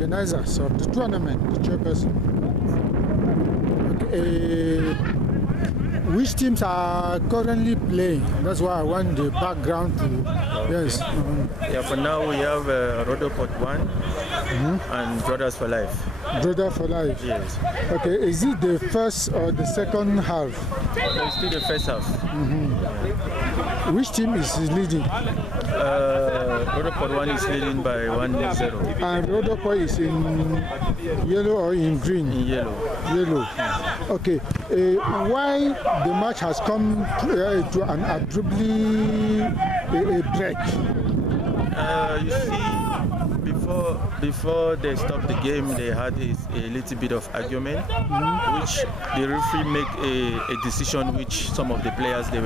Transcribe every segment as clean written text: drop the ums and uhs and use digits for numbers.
organizers of the tournament, the chairperson. Okay, which teams are currently playing? That's why I want the background to. Yes. Yeah, for now we have Roodepoort 1 and Brothers for Life. Brothers for Life. Yes. Okay, is it the first or the second half? It's still the first half. Which team is leading? Roodepoort 1 is leading by 1-0. And Roodepoort is in yellow or in green? In yellow. Yellow. Okay. Why the match has come to an abruptly break? You see, before they stopped the game, they had a little bit of argument, which the referee make a decision which some of the players they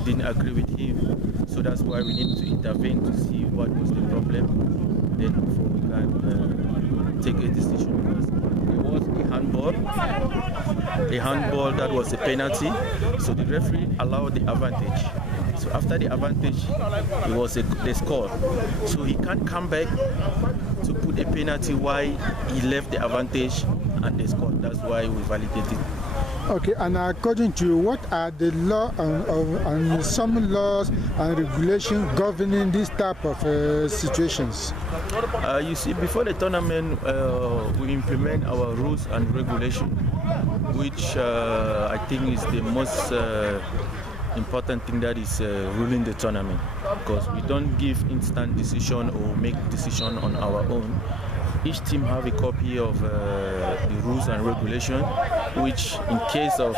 didn't agree with him. So that's why we need to intervene to see what was the problem. Then before we can take a decision, because there was a handball that was a penalty. So the referee allowed the advantage. So after the advantage, it was the score. So he can't come back to put a penalty while he left the advantage and they scored. That's why we validated. Okay, and according to you, what are the law and some laws and regulations governing this type of situations? You see, before the tournament, we implement our rules and regulations, which I think is the most important thing that is ruling the tournament, because we don't give instant decision or make decision on our own. Each team have a copy of the rules and regulation, which in case of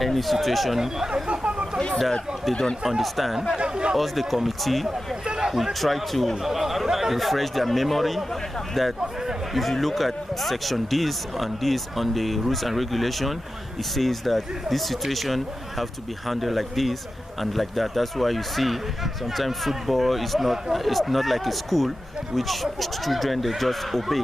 any situation that they don't understand, us the committee, we try to refresh their memory that if you look at section this on the rules and regulation, it says that this situation have to be handled like this and like that. That's why you see sometimes football is not like a school which children they just obey.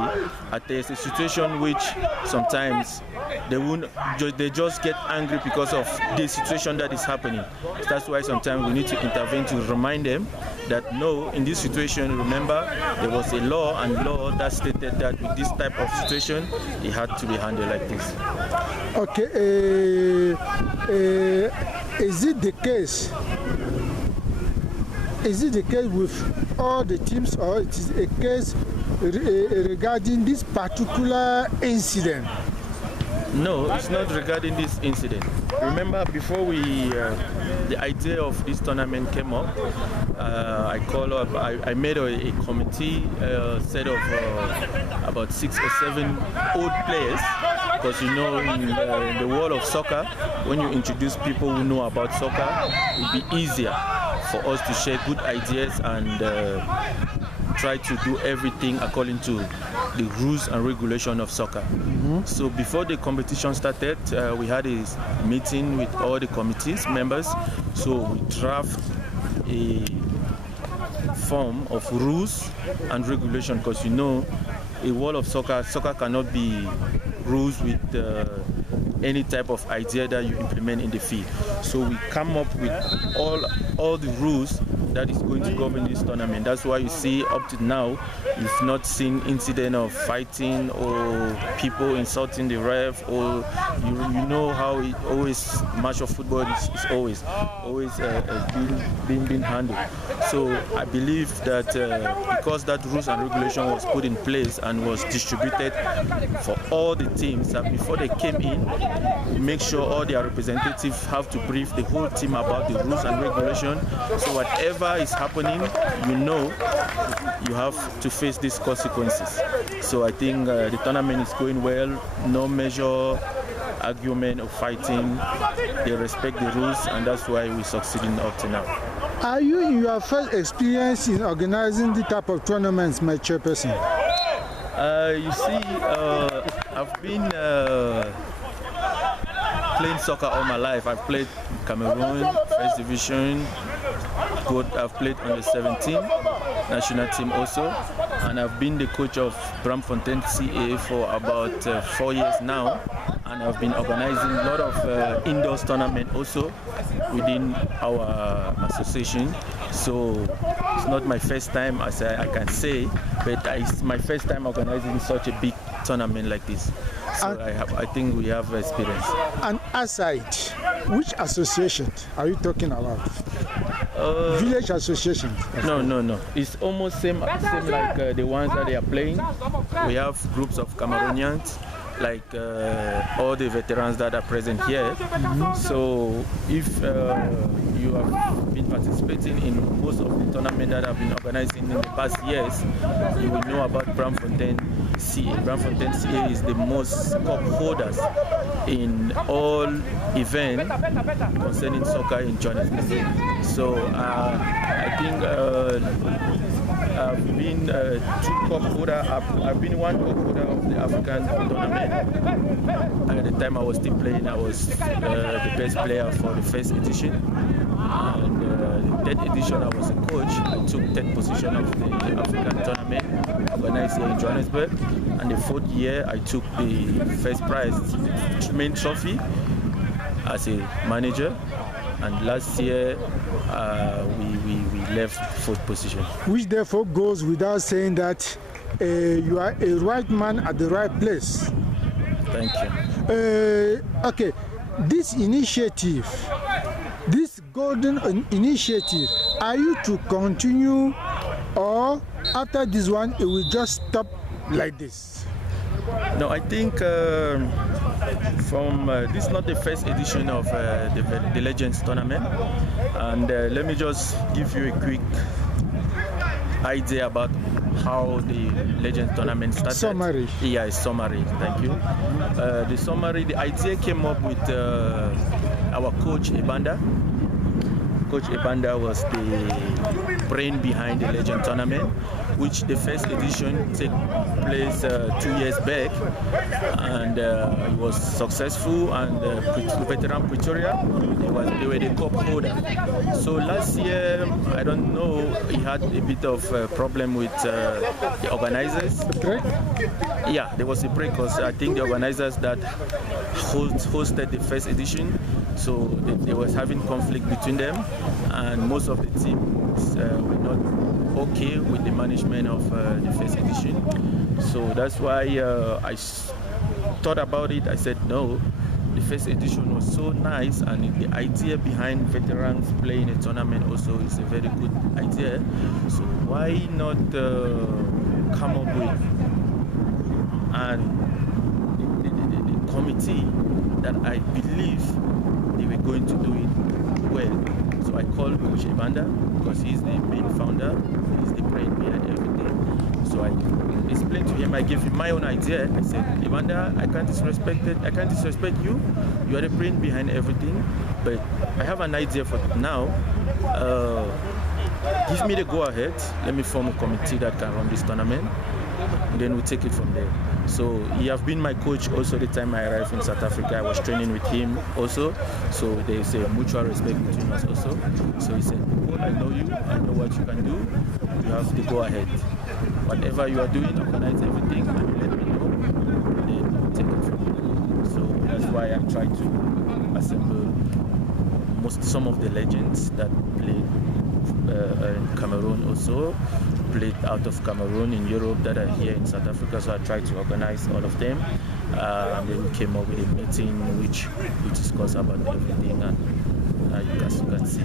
There's a situation which sometimes they just get angry because of the situation that is happening. That's why sometimes we need to intervene to remind them that no, in this situation, remember there was a law that stated that with this type of situation it had to be handled like this. Okay, is it the case? Is it the case with all the teams, or it is a case regarding this particular incident? No, it's not regarding this incident. Remember, before the idea of this tournament came up, I made a committee set of about 6 or 7 old players, because you know in the world of soccer, when you introduce people who know about soccer, it will be easier for us to share good ideas and try to do everything according to the rules and regulation of soccer. So before the competition started, we had a meeting with all the committees members. So we draft a form of rules and regulation, because you know, a world of soccer cannot be rules with any type of idea that you implement in the field. So we come up with all the rules that is going to govern this tournament. That's why you see up to now, you've not seen incident of fighting or people insulting the ref, or you know how it always match of football is always being handled. So I believe that because that rules and regulation was put in place and was distributed for all the teams, that before they came in, we make sure all their representatives have to brief the whole team about the rules and regulation. So whatever is happening, you know, you have to face these consequences. So I think the tournament is going well. No major argument or fighting. They respect the rules, and that's why we're succeeding up to now. Are you in your first experience in organizing the type of tournaments, my chairperson? You see, I've been playing soccer all my life. I've played Cameroon, First Division. I've played on the 17 national team also, and I've been the coach of Braamfontein CA for about 4 years now, and I've been organizing a lot of indoors tournament also within our association. So it's not my first time, as I can say, but it's my first time organizing such a big tournament like this. So I think we have experience. And aside, which association are you talking about? Village association? No. It's almost same like the ones that they are playing. We have groups of Cameroonians, like all the veterans that are present here. So if you have been participating in most of the tournaments that have been organized in the past years, you will know about Braamfontein CA. Braamfontein CA is the most cup holders in all events concerning soccer in Johannesburg. So I think I've been two cup holder. I've been one cup holder of the African tournament. At the time I was still playing, I was the best player for the first edition. And the third edition, I was a coach. I took 10th position of the African tournament organized here in Johannesburg. And the fourth year, I took the first prize, the main trophy, as a manager. And last year, we left fourth position. Which therefore goes without saying that you are a right man at the right place. Thank you. Okay, this initiative, this golden initiative, are you to continue, or after this one it will just stop like this? No, I think from this is not the first edition of the Legends tournament, and let me just give you a quick idea about how the Legends tournament started. Summary. Yeah, summary. Thank you. The summary. The idea came up with our coach Ebanda. Coach Ebanda was the brain behind the Legend tournament, which the first edition took place 2 years back, and it was successful. And veteran Pretoria, they were the cup holder. So last year, I don't know, he had a bit of a problem with the organizers. Break? Yeah, there was a break because I think the organizers that hosted the first edition, so they was having conflict between them, and most of the teams were not okay with the management of the first edition. So that's why I thought about it. I said no, the first edition was so nice, and the idea behind veterans playing a tournament also is a very good idea. So why not come up with the committee that I believe they were going to do it well. So I called Coach Ebanda because he's the main founder, he's the brain behind everything. So I explained to him, I gave him my own idea. I said, Ebanda, I can't disrespect you. You are the brain behind everything, but I have an idea for now. Give me the go-ahead. Let me form a committee that can run this tournament, and then we'll take it from there. So he has been my coach also the time I arrived in South Africa. I was training with him also. So there is a mutual respect between us also. So he said, well, I know you, I know what you can do. You have to go ahead. Whatever you are doing, organize everything and you let me know. And then we'll take it from there. So that's why I try to assemble some of the legends that played in Cameroon also, played out of Cameroon in Europe that are here in South Africa. So I tried to organize all of them, and then we came up with a meeting which we discussed about everything, and as you can see.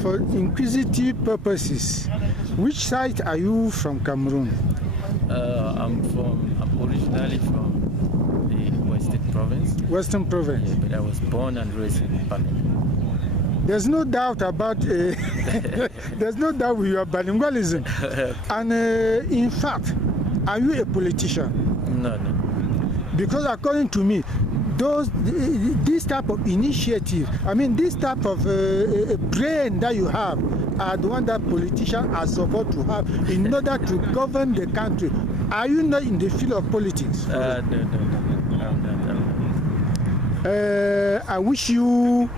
For inquisitive purposes, which side are you from Cameroon? I'm originally from the Western Province. Western Province. Yeah, but I was born and raised in Panama. There's no doubt about there's no doubt with your bilingualism. And in fact, are you a politician? No. Because according to me, this type of initiative, I mean, this type of brain that you have, are the one that politicians are supposed to have in order to govern the country. Are you not in the field of politics? No. I wish you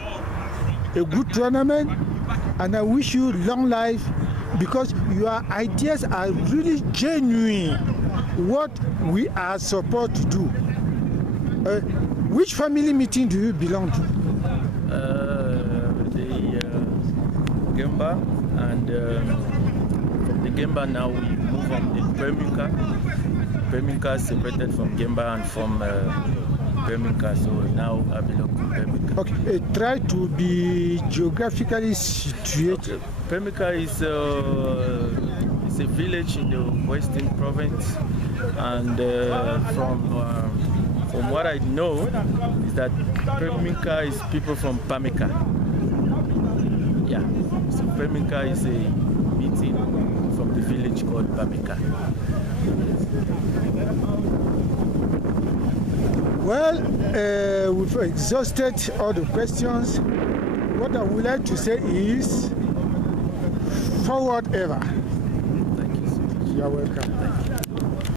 a good tournament, and I wish you long life, because your ideas are really genuine. What we are supposed to do. Which family meeting do you belong to? The Gemba, and from the Gemba now we move on to Perminka. Perminka is separated from Gemba and from Perminka, so now I belong to Perminka. Okay, try to be geographically situated. Okay. Perminka is a village in the Western Province, and from what I know is that Perminka is people from Pamika. Yeah, so Perminka is a meeting from the village called Pamika. Well, we've exhausted all the questions. What I would like to say is, forward ever. Thank you so much. You're welcome. Thank you.